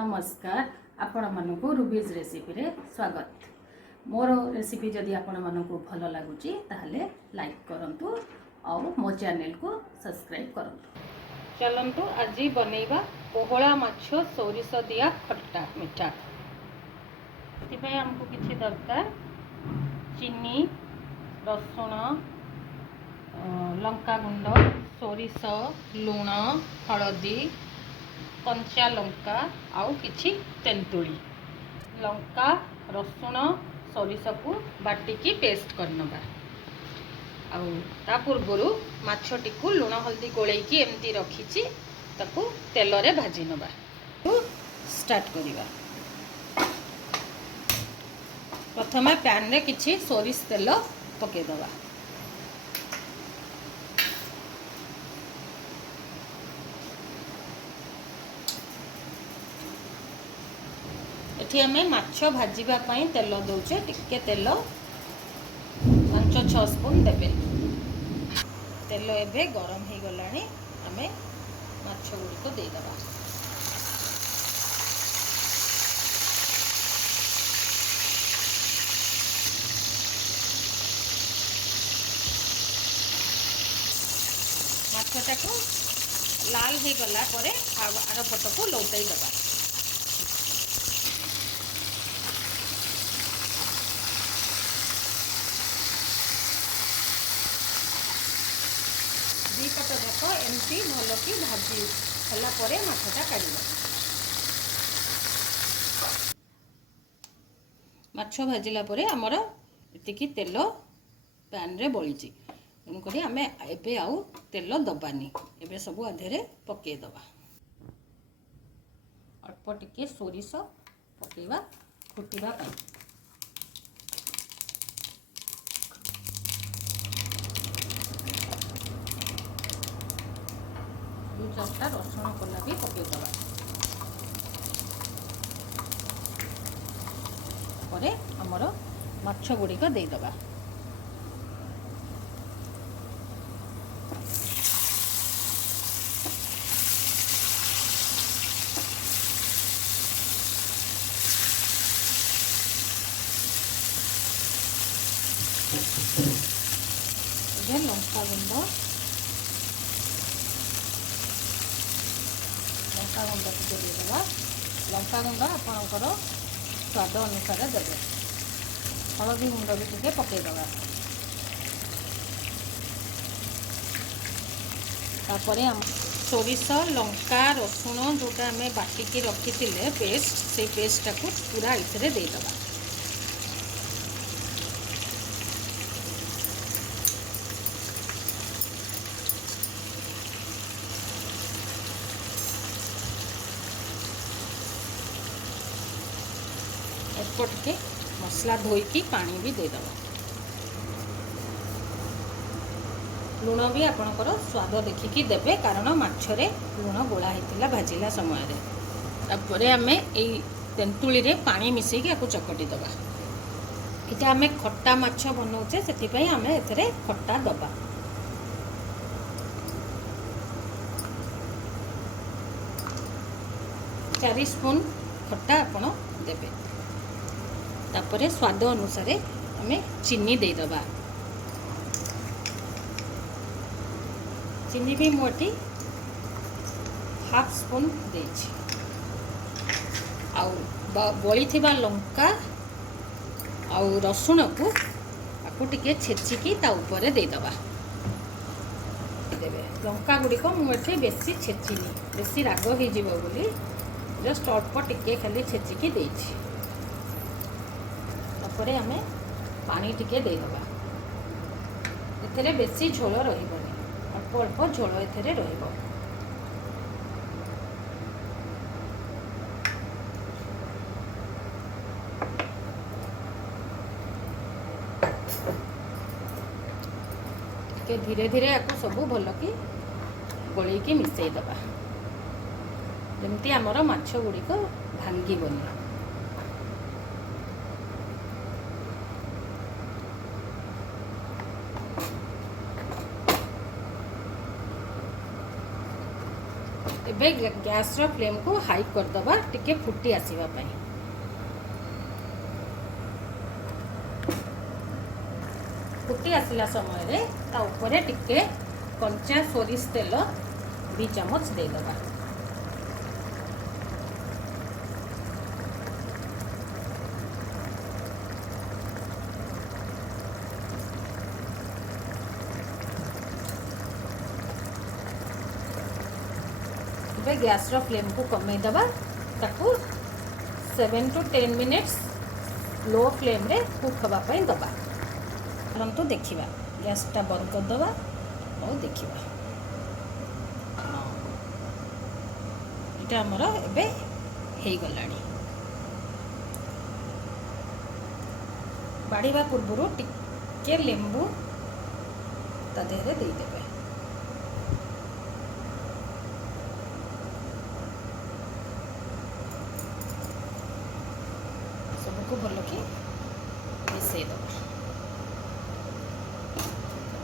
नमस्कार आपण मानकु रूबीज रेसिपी रे स्वागत। मोर रेसिपी जदि आपण मानकु भल लागुची ताहले लाइक करंतु और मो चैनल को सब्सक्राइब करंतु। चलंतु आज बनेइबा पोहळा माछ सोरिष दिया खट्टा मीठा। एथिपाई हमको किछि दरकार चीनी, रसुण, लंका गुंड, सोरिष, लुण, हलदी, कंचा लंका आउ किछि तेंतुली। लंका रसुण सोरिष को बाटिकी पेस्ट करनबा। आउ ता पूर्वरु माछटी को लुण हल्दी गोलेकी एमती रखिछि ताकू तेल रे भाजी नबा। तो स्टार्ट करिबा। प्रथमे पैन रे किछि सोरिष तेल पके दबा। एठी हमें माछ भाजीबा पई तेल दउचे। टिके तेल 5-6 स्पून देबे। तेल एबे गरम हे गलानी। हमें माछ गुडी को दे दबा। माछटा को लाल हे गला परे आर पट को लौटाई दबा। दी पट जाक एमती भल कि भाजी होला परे माछटा काढिबा। माछ भाजिला परे हमर एतिकी तेल पैन रे बळीची। तेणुकरी आमे एबे आउ तेल दबानी। एबे सब आधेरे पके दबा। अल्प टिके सोरिष पकेबा फुटिबा पई। दु चारटा रसुण कोला भी पके दबा। परे हमर माछ गुडी को दे दबा। लंका गुंड टिके देदेबा। लंका गुंड आपणकर स्वाद अनुसार देवे। हलदी गुंड भी टिके पकेदेबा। तापरे सोरिष लंका रसुण जोटा आम बाटिकी रखी पेस्ट से पेस्टा को पूरा इथे देदेबा। एपट के मसला धोईकी पानी भी देदेबा। लुण भी आपणकर स्वाद देखिकी देबे कारण माछरे लुण गोला होता भाजिला समय रे। तापरे आमे एई तेंतुली रे पानी मिसेकी आकु चकटी दबा। इटा आमे खट्टा माछ बनौचे सेति पई आमे एथरे खट्टा दबा। चार स्पून खट्टा आपण देबे। तापरे स्वाद अनुसार हमें चीनी दे दबा। चीनी भी मोटी हाफ स्पून देछि। आउ बळी थिबा लंका आउ रसुण को आकु टिके छेचिकी ता ऊपर दे दबा। देबे लंका गुडी को मुठी बेसी छेचिनी बेसी राग हो जिवो बोली जस्ट अल्प टिके खाली छेचिकी देछि। तापरे हमें पानी टिके दे दबा। एथरे बेसी झोल रहिबनी। अल्प अल्प झोल एथरे रहिबो। के धीरे धीरे आकु सबू भल कि गोली की मिसई दबा। जेमती हमर माछ गुडी को भांगीबनी। एबे गैस रो फ्लेम को हाई कर दबा टिके फुटी आसीबा पई। फुटी आसिला समय रे ता ऊपर टिके कंचा सोरिष तेल 2 चम्मच दे दबा। गैस रो फ्लेम को कमे दबा ताकू 7 to 10 मिनिट्स लो फ्लेम रे कुक हवा पई दबा। परंतु देखिबा गैस टा बंद कर दबा और देखिबा इटा हमर एबे हेई गलानी। बाड़ीबा पूर्व टिके लेंबू ता देहरे दे देबे। सबको भल कि मिसई दबा।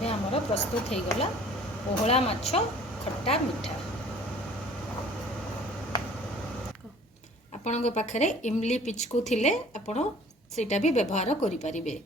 ये आमर प्रस्तुत हो गला पोहला माछ खट्टा मीठा। आपण पाखरे इमली पिचकू थिले आपण सेटा भी व्यवहार करि परिबे।